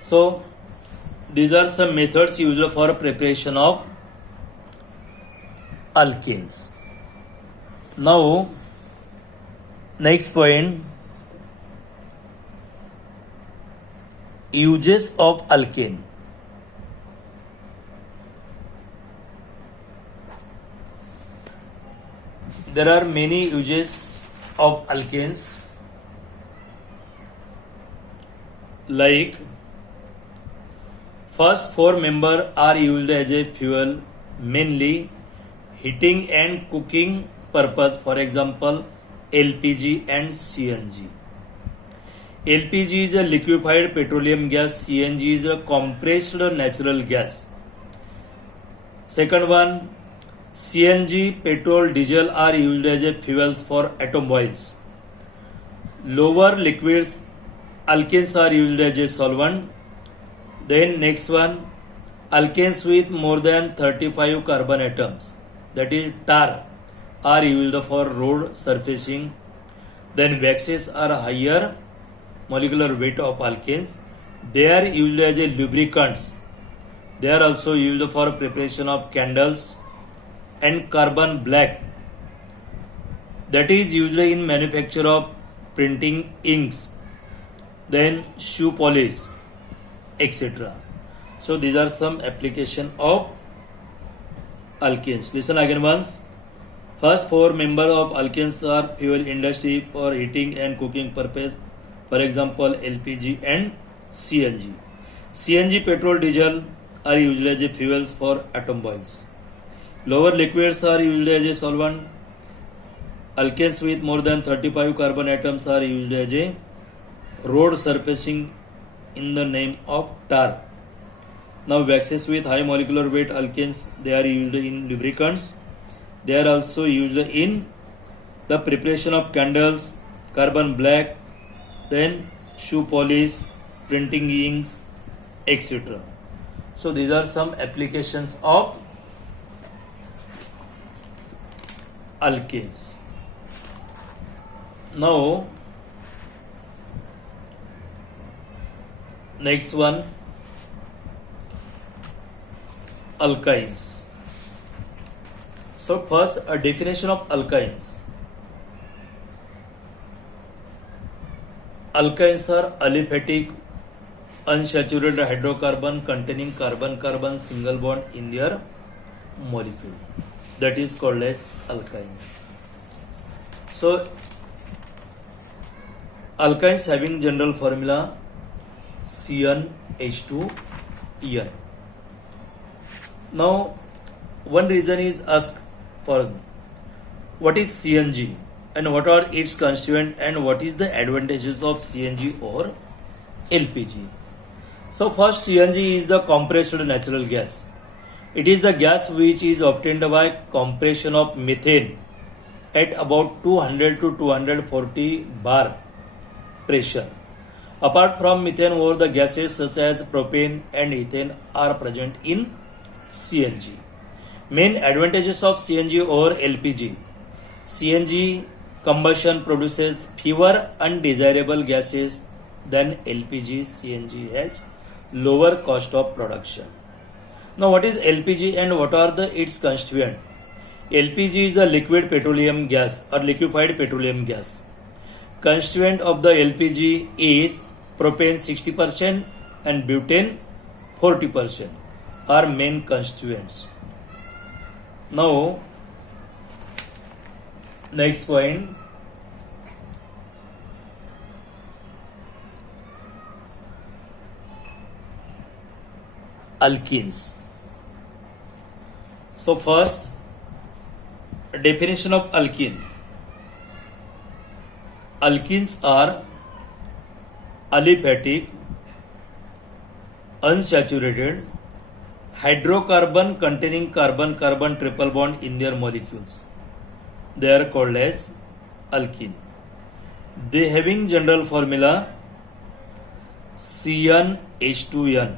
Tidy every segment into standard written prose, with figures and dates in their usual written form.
So these are some methods used for preparation of alkanes. Now next point, uses of alkane. There are many uses of alkanes, like first four members are used as a fuel, mainly heating and cooking purpose, for example LPG and CNG. LPG is a liquefied petroleum gas, CNG is a compressed natural gas. Second one, CNG, petrol, diesel are used as a fuels for automobiles. Lower liquids, alkanes are used as a solvent. Then next one, alkanes with more than 35 carbon atoms, that is tar, are used for road surfacing. Then waxes are higher molecular weight of alkanes. They are used as a lubricants. They are also used for preparation of candles. And carbon black, that is used in manufacture of printing inks, then shoe polish, etc. So these are some application of alkanes. Listen again once. First four members of alkanes are fuel industry for heating and cooking purpose, for example LPG and CNG. CNG, petrol, diesel are used as a fuels for automobiles. Lower liquids are used as a solvent. Alkanes with more than 35 carbon atoms are used as a road surfacing in the name of tar. Now waxes with high molecular weight alkanes, they are used in lubricants. They are also used in the preparation of candles, carbon black, then shoe polish, printing inks, etc. So these are some applications of alkanes. Now next one, alkynes. So first, a definition of alkynes. Alkynes are aliphatic unsaturated hydrocarbon containing carbon-carbon single bond in their molecule. That is called as alkynes. So alkynes having general formula CnH2n. Now one reason is asked for what is CNG and what are its constituents and what is the advantages of CNG or LPG. So first, CNG is the compressed natural gas. It is the gas which is obtained by compression of methane at about 200 to 240 bar pressure. Apart from methane, all the gases such as propane and ethane are present in CNG. Main advantages of CNG or LPG. CNG combustion produces fewer undesirable gases than LPG. CNG has lower cost of production. Now what is LPG and what are its constituents? LPG is the liquid petroleum gas or liquefied petroleum gas. Constituent of the LPG is propane 60% and butane 40% are main constituents. Now next point, alkenes. So first, definition of alkene. Alkenes are aliphatic, unsaturated hydrocarbon containing carbon-carbon triple bond in their molecules. They are called as alkene. They having general formula CnH2n.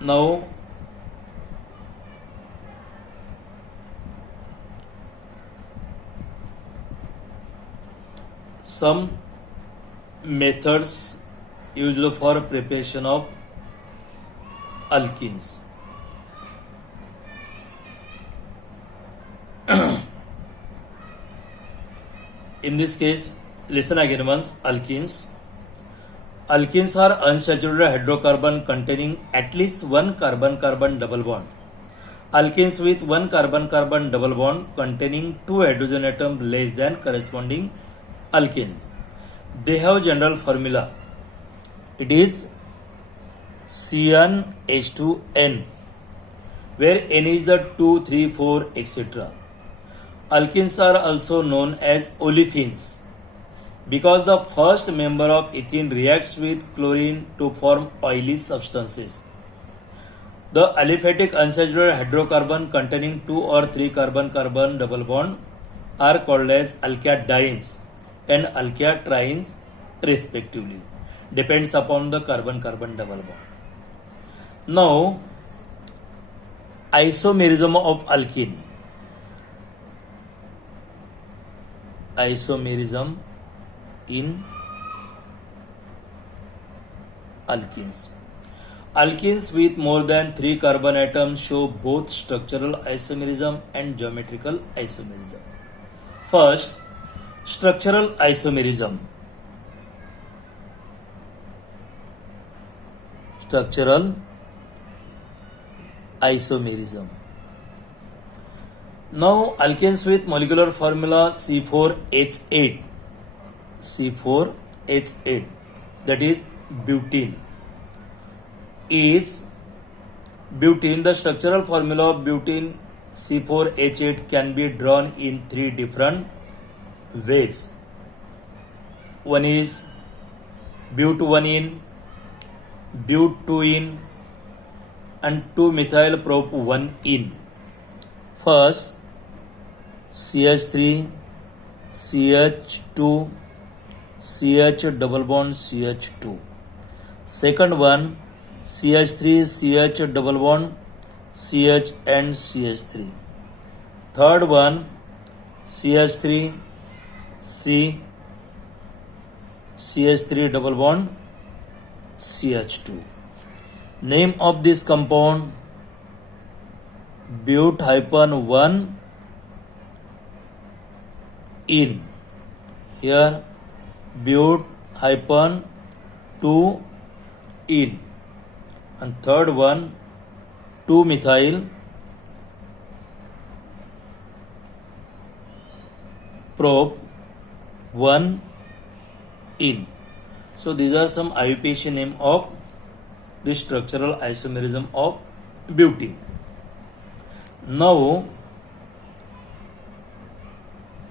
Now some methods used for preparation of alkenes. In this case, listen again once. Alkenes are unsaturated hydrocarbon containing at least one carbon-carbon double bond. Alkenes with one carbon-carbon double bond containing two hydrogen atoms less than corresponding alkenes. They have general formula. It is CnH2n, where n is the 2, 3, 4, etc. Alkenes are also known as olefins because the first member of ethene reacts with chlorine to form oily substances. The aliphatic unsaturated hydrocarbon containing 2 or 3 carbon-carbon double bond are called as alkyl-dienes and alkyl-trienes respectively. Depends upon the carbon-carbon double bond. Now, isomerism of alkene. Isomerism in alkenes. Alkenes with more than 3 carbon atoms show both structural isomerism and geometrical isomerism. First, structural isomerism. Structural isomerism. Now, alkenes with molecular formula C4H8, that is butene, the structural formula of butene C4H8 can be drawn in 3 different ways. One is but1-ene, but2-ene and 2-methyl-prop-1-ene. First, CH3, CH2, CH double bond CH2. Second one, CH3, CH double bond CH and CH3. Third one, CH3, C, CH3 double bond CH2. Name of this compound, but-1-ene. Here but-2-ene and third one 2-methyl-prop-1-ene. So these are some IUPAC name of the structural isomerism of butene. Now,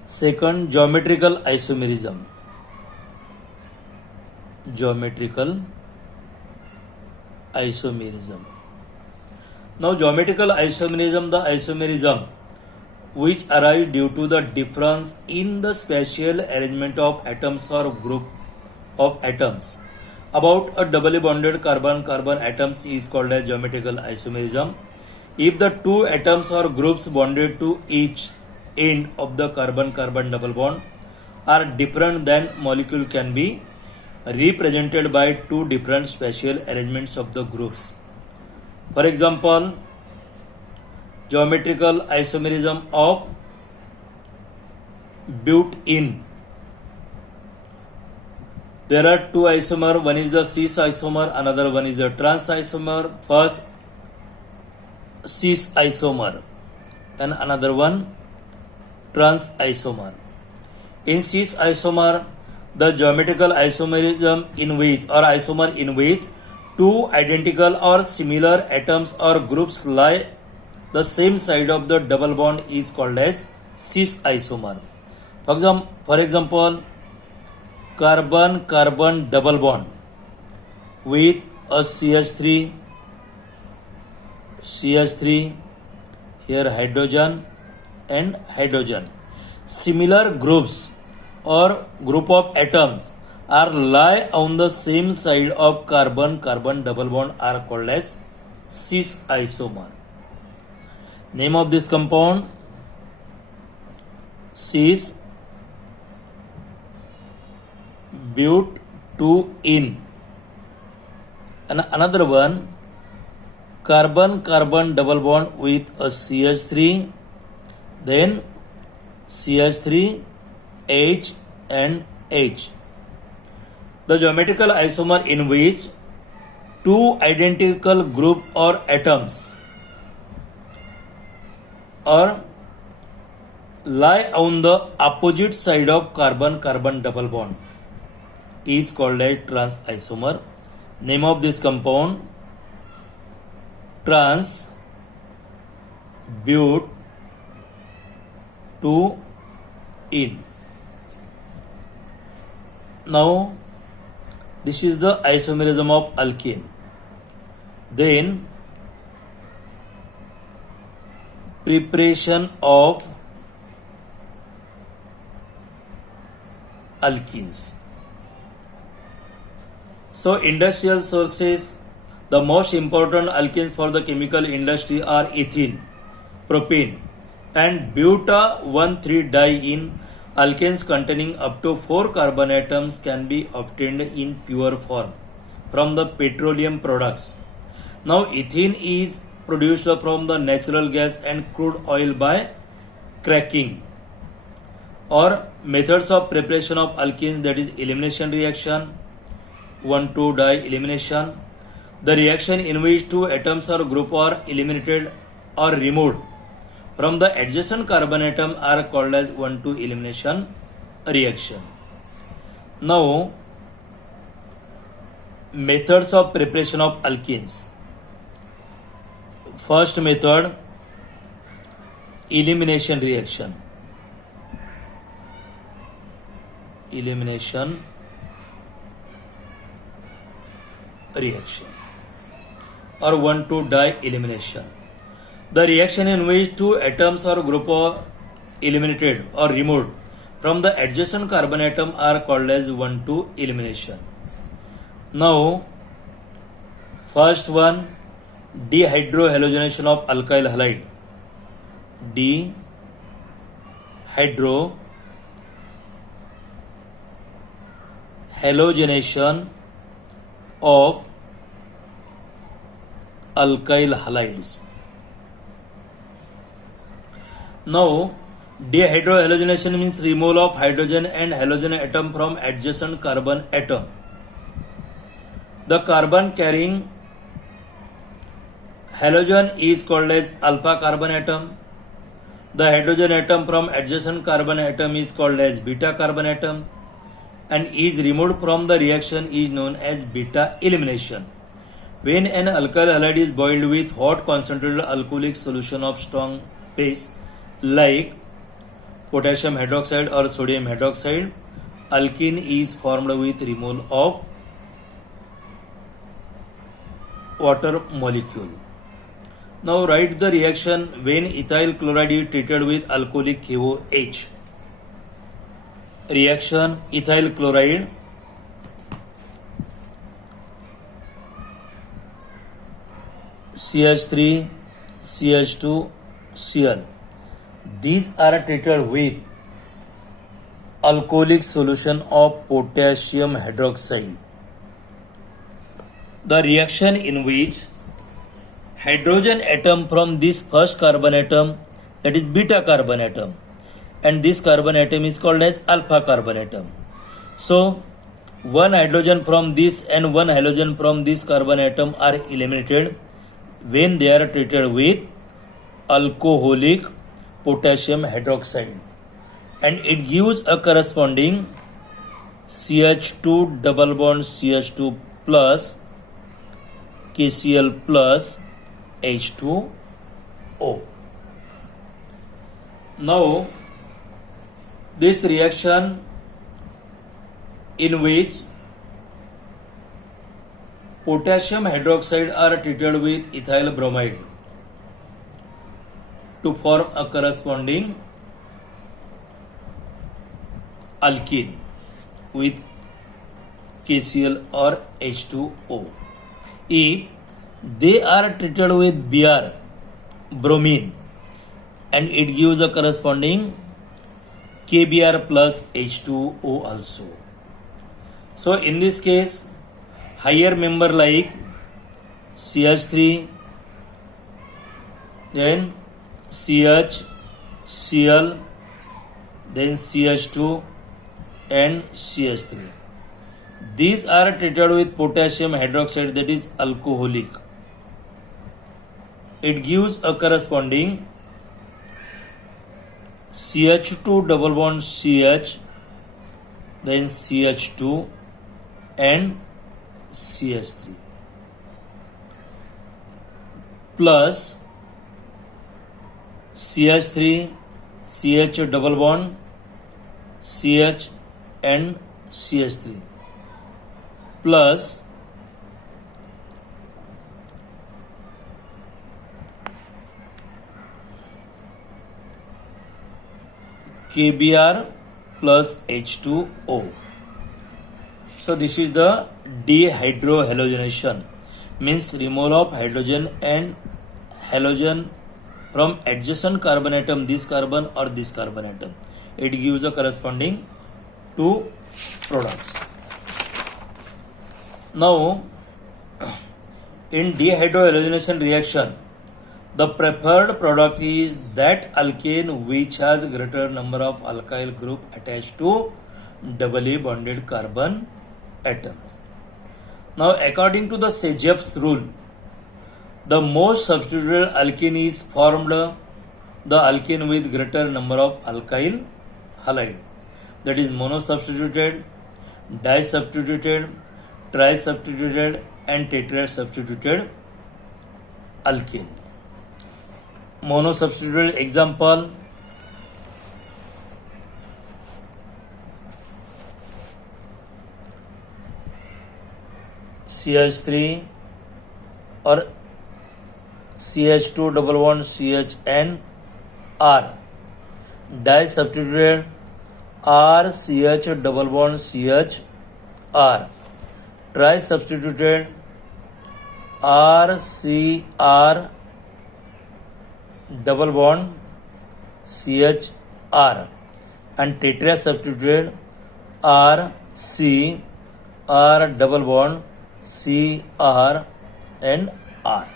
second, geometrical isomerism. Geometrical isomerism. Now, geometrical isomerism, the isomerism which arise due to the difference in the spatial arrangement of atoms or group of atoms about a doubly bonded carbon-carbon atoms is called as geometrical isomerism. If the two atoms or groups bonded to each end of the carbon-carbon double bond are different, then molecule can be represented by two different spatial arrangements of the groups. For example, geometrical isomerism of butene. There are two isomers, one is the cis isomer, another one is the trans isomer. First, cis isomer and another one trans isomer. In cis isomer, the geometrical isomerism in which or isomer in which two identical or similar atoms or groups lie the same side of the double bond is called as cis isomer. For example, carbon-carbon double bond with a CH3, here hydrogen and hydrogen. Similar groups or group of atoms are lie on the same side of carbon-carbon double bond are called as cis isomer. Name of this compound, cis but-2-ene. And another one, carbon-carbon double bond with a CH3, then CH3, H and H. The geometrical isomer in which two identical group or atoms or lie on the opposite side of carbon-carbon double bond is called as trans isomer. Name of this compound, trans butene. Now this is the isomerism of alkene. Then preparation of alkenes. So industrial sources, the most important alkenes for the chemical industry are ethene, propane and buta-1,3-diene. Alkenes containing up to 4 carbon atoms can be obtained in pure form from the petroleum products. Now ethene is produced from the natural gas and crude oil by cracking. Or methods of preparation of alkenes, that is elimination reaction, 1,2-di elimination. The reaction in which two atoms or group are eliminated or removed from the adjacent carbon atom are called as 1,2 elimination reaction. Now, methods of preparation of alkenes. First method, elimination reaction. Elimination reaction or 1,2-di elimination. The reaction in which two atoms or group are eliminated or removed from the adjacent carbon atom are called as 1,2 elimination. Now, first one, dehydrohalogenation of alkyl halide. Dehydrohalogenation of alkyl halides. Now, dehydrohalogenation means removal of hydrogen and halogen atom from adjacent carbon atom. The carbon carrying halogen is called as alpha carbon atom. The hydrogen atom from adjacent carbon atom is called as beta carbon atom, and is removed from the reaction is known as beta elimination. When an alkyl halide is boiled with hot concentrated alcoholic solution of strong base like potassium hydroxide or sodium hydroxide, alkene is formed with removal of water molecule. Now write the reaction when ethyl chloride is treated with alcoholic KOH. Reaction ethyl chloride CH3 CH2 Cl. These are treated with alcoholic solution of potassium hydroxide. The reaction in which hydrogen atom from this first carbon atom, that is beta carbon atom, and this carbon atom is called as alpha carbon atom. So one hydrogen from this and one halogen from this carbon atom are eliminated when they are treated with alcoholic potassium hydroxide, and it gives a corresponding CH2 double bond CH2 plus KCl plus H2O. Now this reaction in which potassium hydroxide are treated with ethyl bromide to form a corresponding alkene with KCl or H2O. If they are treated with Br, bromine, and it gives a corresponding KBr plus H2O also. So in this case, higher member like CH3, then CH, Cl, then CH2 and CH3. These are treated with potassium hydroxide, that is alcoholic. It gives a corresponding CH2 double bond CH, then CH2 and CH3 plus CH3, CH double bond CH and CH3 plus KBr plus H2O. So this is the dehydrohalogenation, means removal of hydrogen and halogen from adjacent carbon atom, this carbon or this carbon atom. It gives a corresponding two products. Now, in dehydrohalogenation reaction, the preferred product is that alkane which has greater number of alkyl group attached to doubly bonded carbon atoms. Now, according to the Sejev's rule, the most substituted alkene is formed the alkene with greater number of alkyl halide, that is monosubstituted, disubstituted, trisubstituted and tetrasubstituted alkene. Monosubstituted example: CH3 or CH2 double bond CH and R. Disubstituted RCH double bond CH R. Trisubstituted RCR double bond CHR and tetrasubstituted RCR double bond CR and R.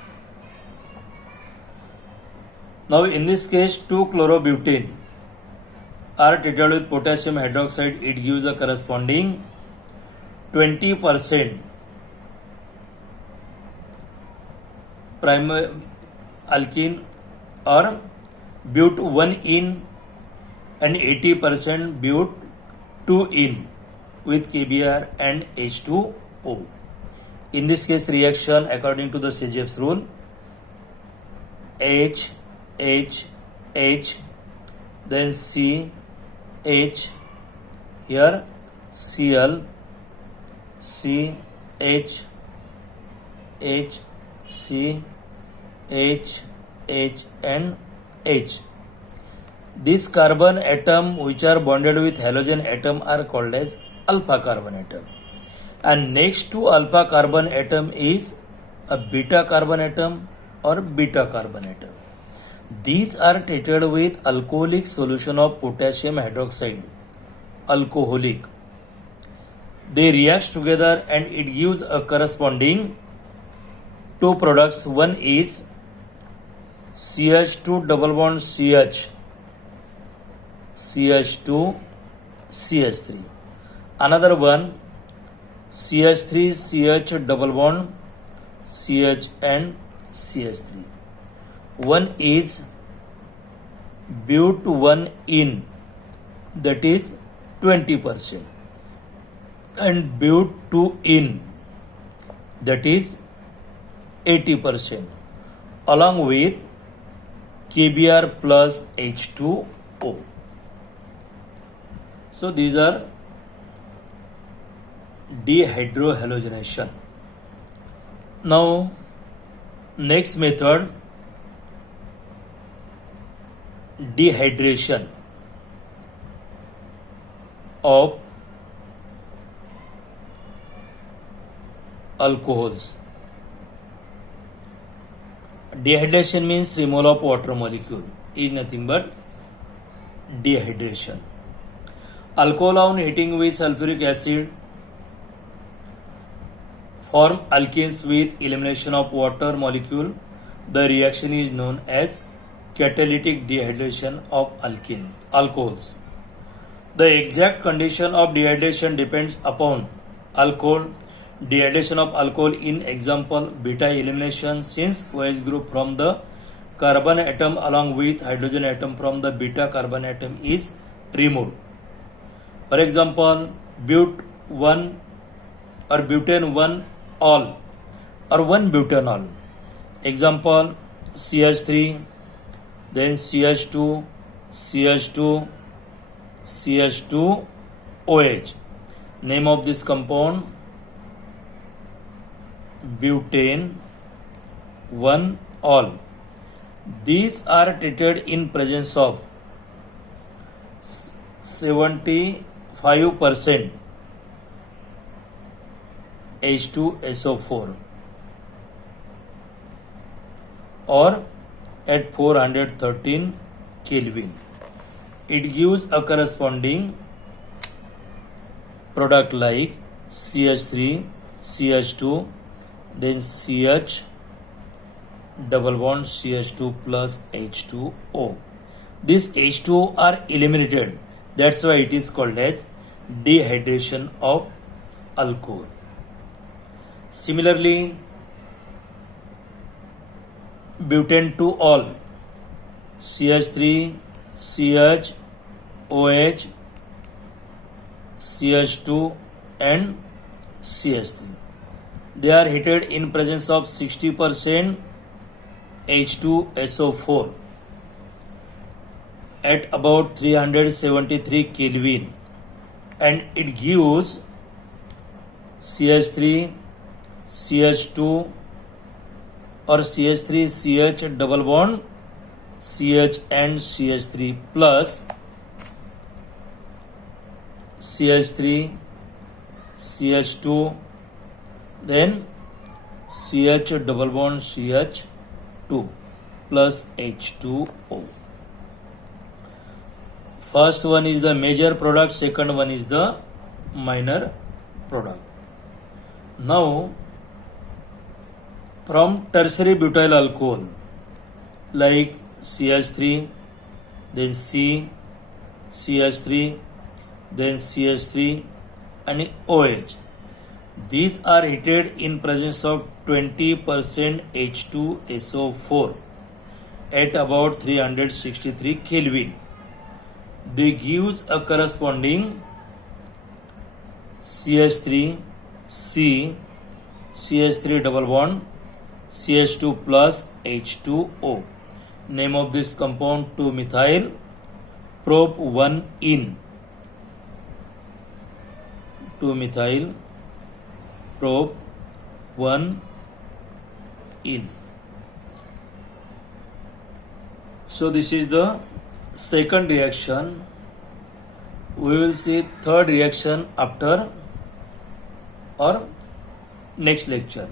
Now in this case 2-chlorobutane are treated with potassium hydroxide. It gives a corresponding 20% primary alkene or but 1-in and 80% but 2-in with KBr and H2O. In this case reaction according to the Sejev's rule, H, then C, H, here Cl, C, H, C, H and H. These carbon atom which are bonded with halogen atom are called as alpha carbon atom. And next to alpha carbon atom is a beta carbon atom or beta carbon atom. These are treated with alcoholic solution of potassium hydroxide, alcoholic. They react together and it gives a corresponding two products. One is CH2 double bond CH, CH2, CH3. Another one CH3 CH double bond CH and CH3. One is but 1-in, that is 20%, and but 2-in, that is 80%, along with KBr plus H2O. So these are dehydrohalogenation. Now next method, dehydration of alcohols. Dehydration means removal of water molecule, is nothing but dehydration. Alcohol on heating with sulfuric acid form alkenes with elimination of water molecule. The reaction is known as catalytic dehydration of alcohols. The exact condition of dehydration depends upon alcohol. Dehydration of alcohol in example beta elimination, since OH group from the carbon atom along with hydrogen atom from the beta carbon atom is removed. For example, but1 or butane 1 all or 1 butanol. Example, CH3, then CH2, CH2, CH2, OH. Name of this compound, butane 1 all. These are treated in presence of 75% H2SO4 or at 413 Kelvin. It gives a corresponding product like CH3, CH2, then CH double bond CH2 plus H2O. These H2O are eliminated. That's why it is called as dehydration of alcohol. Similarly, butane 2 all, CH3, CH, OH, CH2 and CH3. They are heated in presence of 60% H2SO4 at about 373 Kelvin, and it gives CH3, CH2 or CH3, CH double bond CH and CH3 plus CH3, CH2, then CH double bond CH2 plus H2O. First one is the major product, second one is the minor product. Now, from tertiary butyl alcohol like CH3, then CH3, then CH3 and OH. These are heated in presence of 20% H2SO4 at about 363 Kelvin. They gives a corresponding CH3, CH3 double bond, CH2 plus H2O. Name of this compound 2-methyl prop 1-ene. 2-methyl prop 1-ene. So this is the second reaction. We will see third reaction after or next lecture.